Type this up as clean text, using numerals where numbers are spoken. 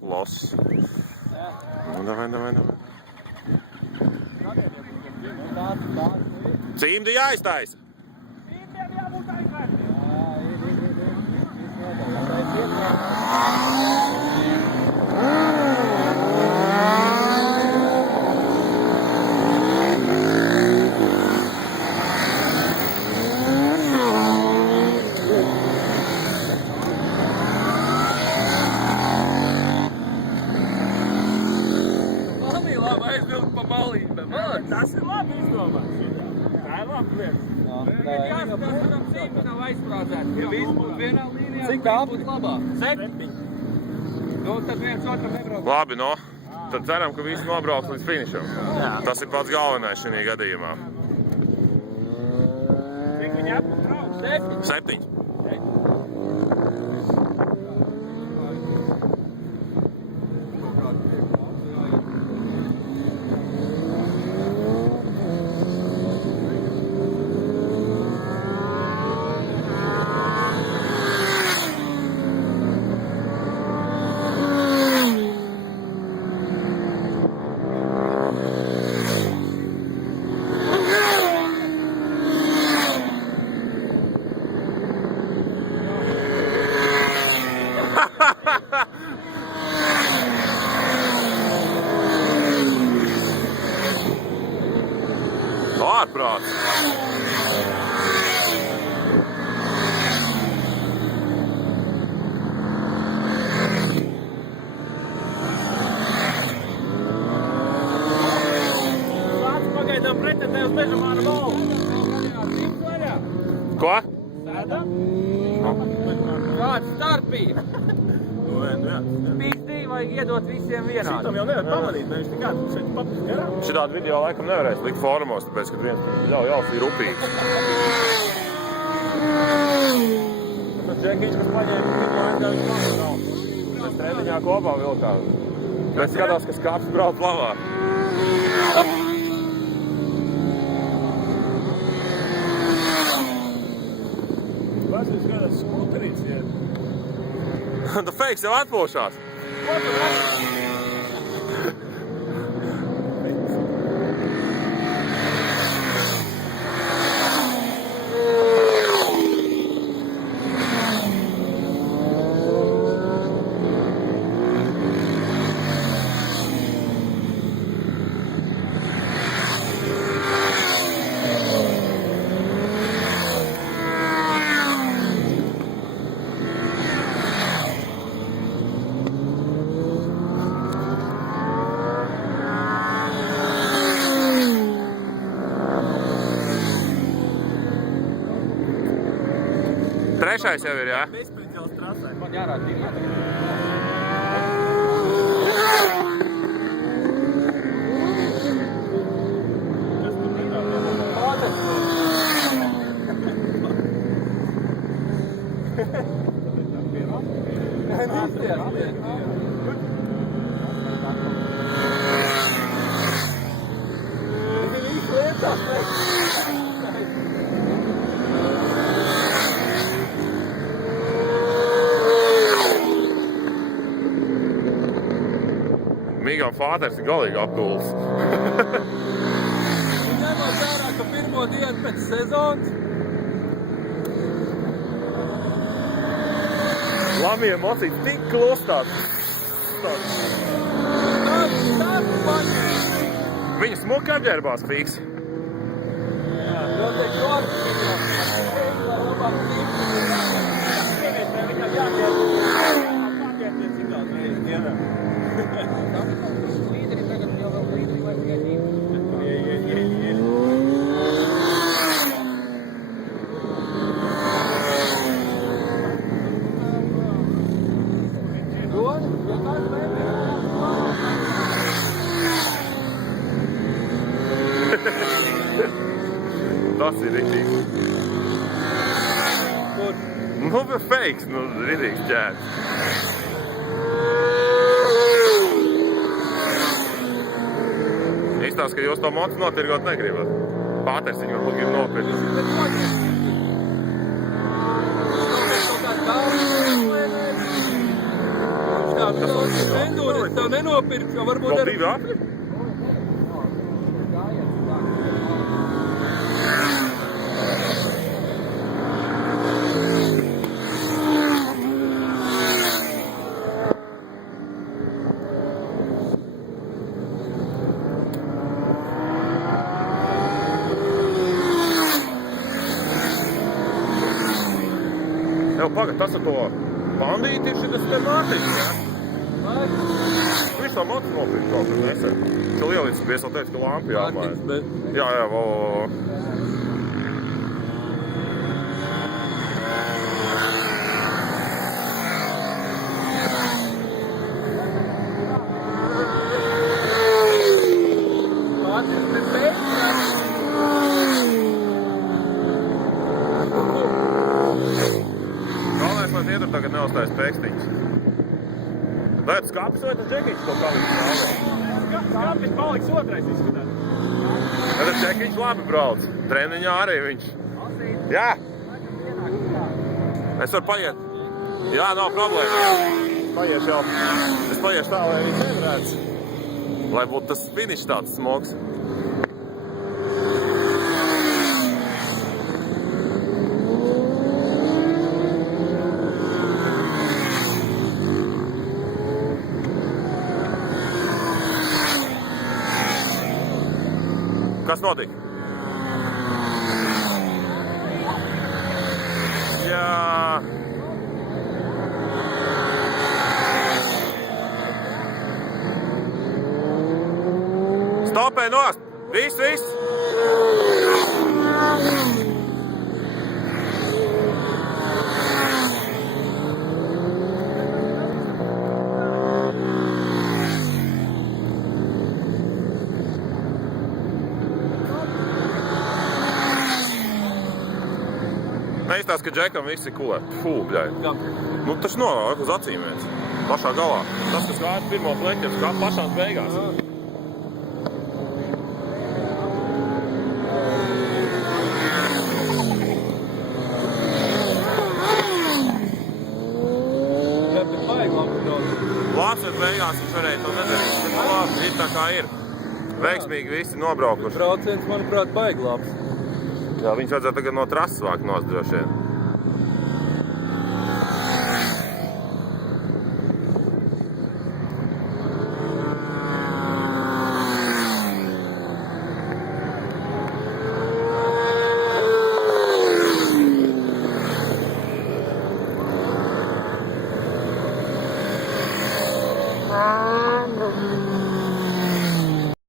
Los. Nu, davai. Cimdi jāiztaisa. Cimdiem jābūt aizvērtiem. Tas ir labi izdomāts. Tā ir labi lieta. Jāskatās, varam cīmi nav aizprāzēt. Ja viss būtu vienā līnijā, cik būtu labāk? 7. Nu, tad viens otram nebrauc. Labi, no. Tad ceram, ka visi nobrauks līdz finišam. Jā. Tas ir pats galvenais šajā gadījumā. Cik viņi apbrauc? 7. Ārprāts. Vācu pagaidām pretendē uz Mežamāra Volu. Ko? Sēdā? Kāds starpība? Pīstī vajag iedot visiem vienādi. Šitam jau nevar pamanīt, nevis tikādi šeit papus garām. Šitādu video laikam nevarēs likt formos, tāpēc, kad viens ļaus ir rupīgs. Tas džekiņš, kas paņēma video aizgājuši mamu nav. Mēs treniņā kopā vilkā. Bet skatās, ka skāps brauc plavā. Vasils skatās skuterīts iet. Tu feiks jau atpūšās. Trešais jau ir, jā? Bezspridzels trasē. Man jārāda 2 metri. Kas tur nekā? Mīgām fāters ir galīgi apguls. Ņemot vērā, ka pirmo dienu pēc sezonas. Lamie emocijas tik klustās. Viņa smuki apģērbās fiksi. Jā, noteikti vārds viņam. Lai labāk Sievietē viņam jāpiet cik daudz reizes dienā. līderi tagad jau vēl līderi vai piedīt. Tas ir ritīgs. Nu, bet feiks, nu, ritīgs ķērs. Izstāst, ka jūs to mocu notirgot negribat. Pāters viņu varbūt grib nopirkt. Nedod, tev nenopirkt, ka varbūt Vēl ar... 2 apļi? Jau pagad, tas ar to bandīti ir šitas te Mārtiņš, jā? Viņš tā motu nopirkt kaut kad nesen. Čia lielīts, bija jau teicu, ka lampi jāmāja. Jā, vo. Galvenais, lai ietur tagad neuztais pēkstiņas. Vai tu skāpis vai tas džekiņš to kalīgs? Skāpis paliks otrais izskatās. Ja tas džekiņš labi brauc. Treniņā arī viņš. Jā. Es varu paiet. Jā, nav problēma. Paiešu jau. Es paiešu tā, lai viņš nevarēs. Lai būtu tas finišs tāds smogs. Kas notika? Jā. Stopē nost! Viss! Neizstāst, ka džekam viss ir kulē. Fū, bļai. Nu, taču novāk uz acīm viens. Pašā galā. Tas, kas kāda pirmo pleķi, kā pašās beigās. Lācēt beigās viņš varēja to nedarīt. Bet labi, ir tā kā ir. Veiksmīgi visi nobraukuši. Brauciens, manuprāt, baigi labs. Jā, viņš vajadzētu tagad no trases vākt nost droši vien.